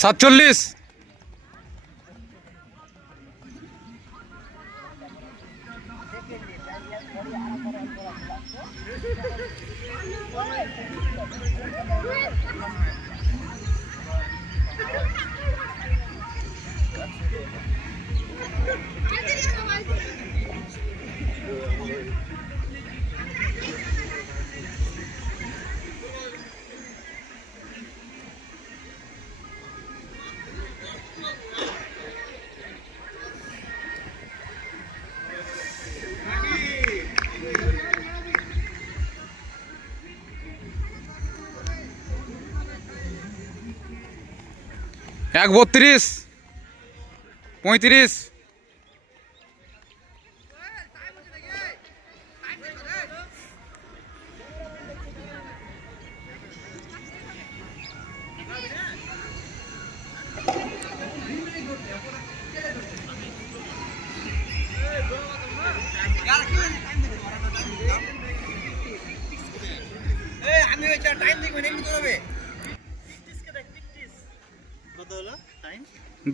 সাতচল্লিশ। এক 32, 35।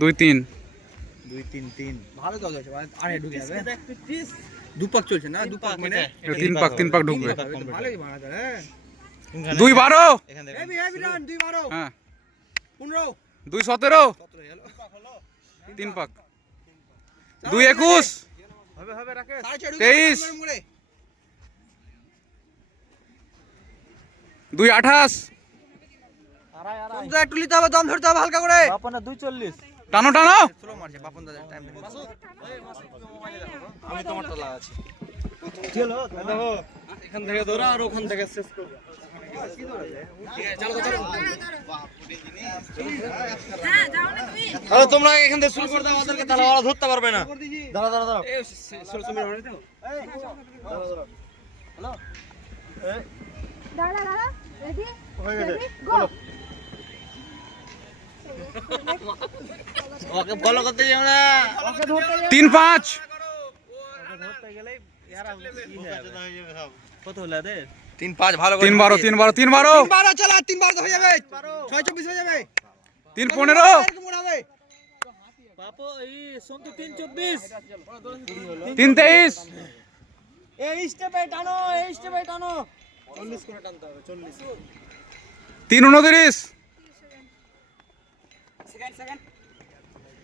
দুই তিন ভালো তো আছে আরে ঢুকে যাবে দুপাক চলছে না দুপাক মানে তিন পাক ঢুকবে ভালোই বানাতে হ্যাঁ 2-12 এখান থেকে হেভি রান 2-12 হ্যাঁ 15 2-17 তিন পাক 2-21 হবে হবে রাকেশ 23 2-28 তোমরা একটু নিতে হবে দম ধরতে হবে হালকা করে বাপন 240 টানো টানো স্লো মারছে বাপন দাদা টাইম দেখো আমি তোমার তো লাগাচ্ছি চলো দেখো এখান থেকে ধরো আর ওখান থেকে শেষ করো কি ধরেছে চলো চলো হ্যাঁ যাও না তুমি আরে তোমরা এখান থেকে শুরু করে দাও আমাদেরকে তাহলে ওরা ধরতে পারবে না দাঁড়া দাঁড়া দাঁড়া এই ষোলো সময় ধরে দাও এই দাঁড়া দাঁড়া হ্যালো এই দাঁড়া দাঁড়া রেডি হয়ে গেছে গো ওকে ফলো করতে যাও না ওকে ধরতে যাও 3-5 ওকে ধরতে গেলেই ইয়ারা কত হলো দে 3-5 ভালো করে 3-12 3-12 চলা 3-12 হয়ে যাবে 6-24 হয়ে যাবে 3-15 বাপু এই সন্তু 3-24 3-23 এই স্টেপে টানো 40 করে টানতে হবে 40 3-29 সেকেন্ড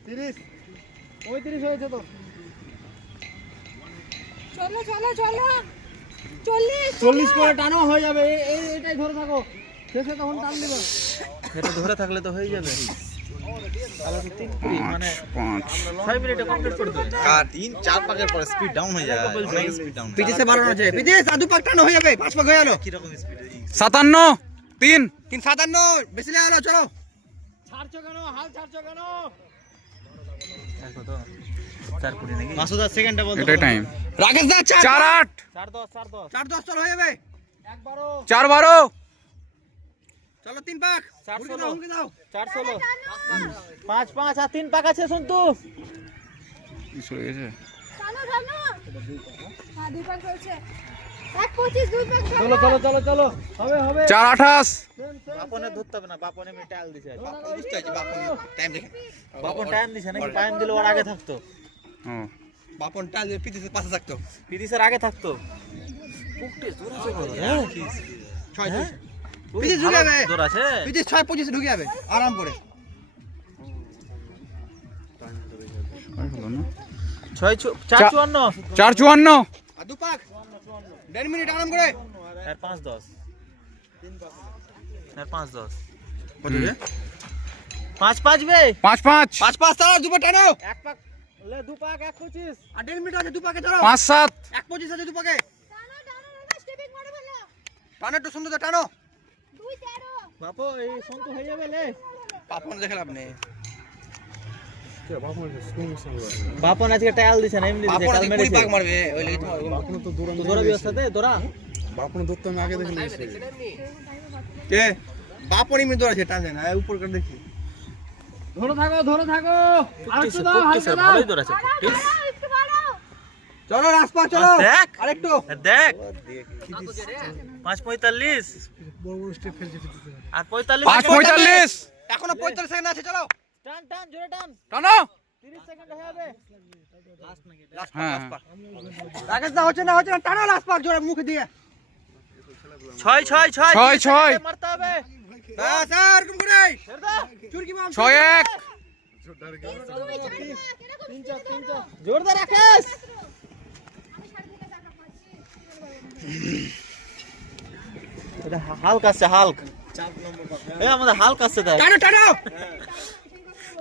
30 35 হয়েছে তো চলো চলো চলো 40 40 করে টানো হয়ে যাবে এইটাই ধরে থাকো শেষে তখন টান দিবে এটা ধরে থাকলে তো হয়ে যাবে তাহলে তো 3 মানে 5 মিনিটে কমপ্লিট করে দেবে আর 3-4 পাকের পরে স্পিড ডাউন হয়ে যায় অনেক স্পিড ডাউন পিছে বাড়ানো আছে পিছে সাদু পাক টানো হয়ে যাবে 5 পাক হয়ে গেল কি রকম স্পিড 57 3 3-57 বেশি না হলো চলো ছাড়ছো কেন হাল ছাড়ছো কেন দেখো তো 4 কোটি নাকি মাসুদা সেকেন্ডটা বল এটাই টাইম রাকেশ দা 4-8 4-10 চল হয়ে যাবে 4-12 চলো 3 পাক 4-16 হুমকি দাও 4-16 5-5 আর 3 পাক আছে সন্তু কি চলে গেছে টানো টানো হ্যাঁ দুই পাক চলছে 1-25 দুই পাক চলো হবে 4-28 বাপনে ধরতে হবে না বাপনে আমি টাইল দিছে বাপন বুঝতে আছে বাপন টাইম দেখেন বাপন টাইম দিছে নাকি টাইম দিলে ওর আগে থাকতো ও বাপন টাইল দিয়ে পিতিসের পাশে থাকতো পিতিসের আগে থাকতো পুকটে জোর আছে বড় হ্যাঁ কি 6 পিতিস ঢুকে যাবে জোর আছে পিতিস 6-25 ঢুকে যাবে আরাম করে 4-54 আর দু পাক 1.5 মিনিট আরাম করে আর 5-10 কত রে 5-5 বে 5-5 5-5 তারা দুটো টানো এক পাক লে দু পাক 1-25 আর 1.5 মিনিট আছে দু পাকে ধরো 5-7 1.25 আছে দু পাকে টানো টানো দাদা স্টেপিং মারো ভালো টানো একটু সুন্দর করে টানো 2-13 বাপু এই সন্তু হয়ে যাবে লে পাপন দেখে লাভ নেই বাপন আজকে টায়াল দিছে না এমনি দিছে পাপন কাল আজকে 20 মেরেছে পাক মারবে ওই লাগি তোমার তো দৌড়া ব্যবস্থাতে দৌড়া কে বাপনই মে দৌড়াছে টানে না উপর করে দেখি ধরে থাকো আর একটু দাও হালকা দাও ভালোই দৌড়াছে প্র্যাকটিস একটু বাড়াও চলো রাসপা চলো দেখ আরেকটু দেখ 5:45 আর 45 5-45 এখনো 45 সেকেন্ড আছে চলো টান জোরে টান টানো 30 সেকেন্ড হয়ে যাবে হ্যাঁ রাকেশ দা হচ্ছে না টানো রাসপা জোরে মুখ দিয়ে 6 6 মারতে হবে হ্যাঁ স্যার এরকম করে ছেড়ে দাও চুরকি বাম 6-1 জোরদার রাকেশ এটা হালক আছে হালক এই আমাদের হালক আছে দেখ টানো টানো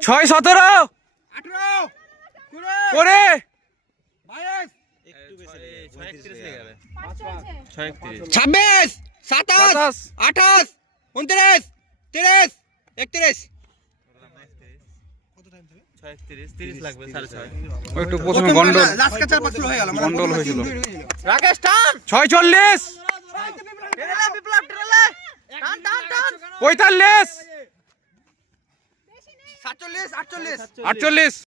6-17 18 করে 22 একটু বেশি 6:31 হয়ে যাবে 5 চলছে 6:31 26 27 28 29 30 31 6:31 লাগবে 6:30 ও একটু প্রথমে গন্ডল লাস্ট কাচার পাস হয়ে গেল গন্ডল হয়েছিল। রাকেশ টান 6-40 টেরেলে বিপ্লব টেরেলে টান 45 বেশি নেই 47 48 48